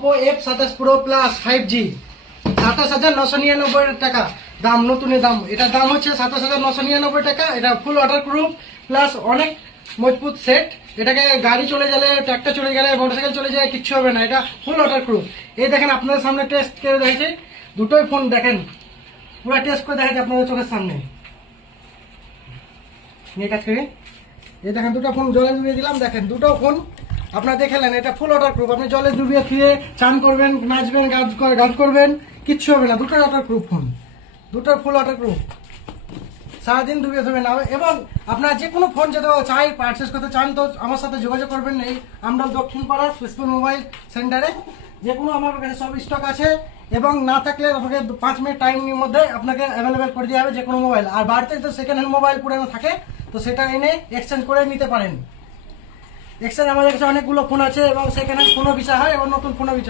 Oppo F27 Pro Plus 5G 27,999 টাকা দাম, নতুন দাম। এটার দাম হচ্ছে 27,999 টাকা। এটা ফুল ওয়াটার প্রুফ প্লাস অনেক মজবুত সেট। এটাকে গাড়ি চলে গেলে, ট্রাক্টর চলে গেলে, মোটরসাইকেল চলে যায়, কিচ্ছু হবে না। এটা ফুল ওয়াটার প্রুফ। এই দেখেন, আপনাদের সামনে টেস্ট করে দেখেছি দুটোই ফোন। দেখেন, পুরো টেস্ট করে দেখেছি আপনাদের চোখের সামনে। নিয়ে কাজ করি। এই দেখেন, দুটো ফোন জলে ডুবিয়ে দিলাম। দেখেন, দুটো ফোন আপনারা দেখলেন। এটা ফুল ওয়াটার প্রুফ। আপনি জলে ডুবিয়ে ফিরে চান করবেন, নাচবেন, গান করবেন, কিচ্ছু হবে না। দুটো ওয়াটার প্রুফ ফোন, দুটো ফুল ওয়াটার প্রুফ। সারাদিন ডুবিয়ে থাকবে না। এবং আপনার যে কোনো ফোন যদি চাই পারচেস করতে চান তো আমার সাথে যোগাযোগ করবেন। এই আমরা দক্ষিণ পাড়া সুইসপুর মোবাইল সেন্টারে যে কোনো আমার কাছে সব স্টক আছে। এবং না থাকলে আপনাকে 5 মিনিট টাইমের মধ্যে আপনাকে অ্যাভেলেবেল করে দেওয়া হবে যে কোনো মোবাইল। আর বাড়িতে তো সেকেন্ড হ্যান্ড মোবাইল পুরানো থাকে তো সেটা এনে এক্সচেঞ্জ করে নিতে পারেন। এক্সচেঞ্জ আমাদের কাছে অনেকগুলো ফোন আছে এবং সেকেন্ড হ্যান্ড ফোনও বিচার হয় এবং নতুন ফোনও বিচার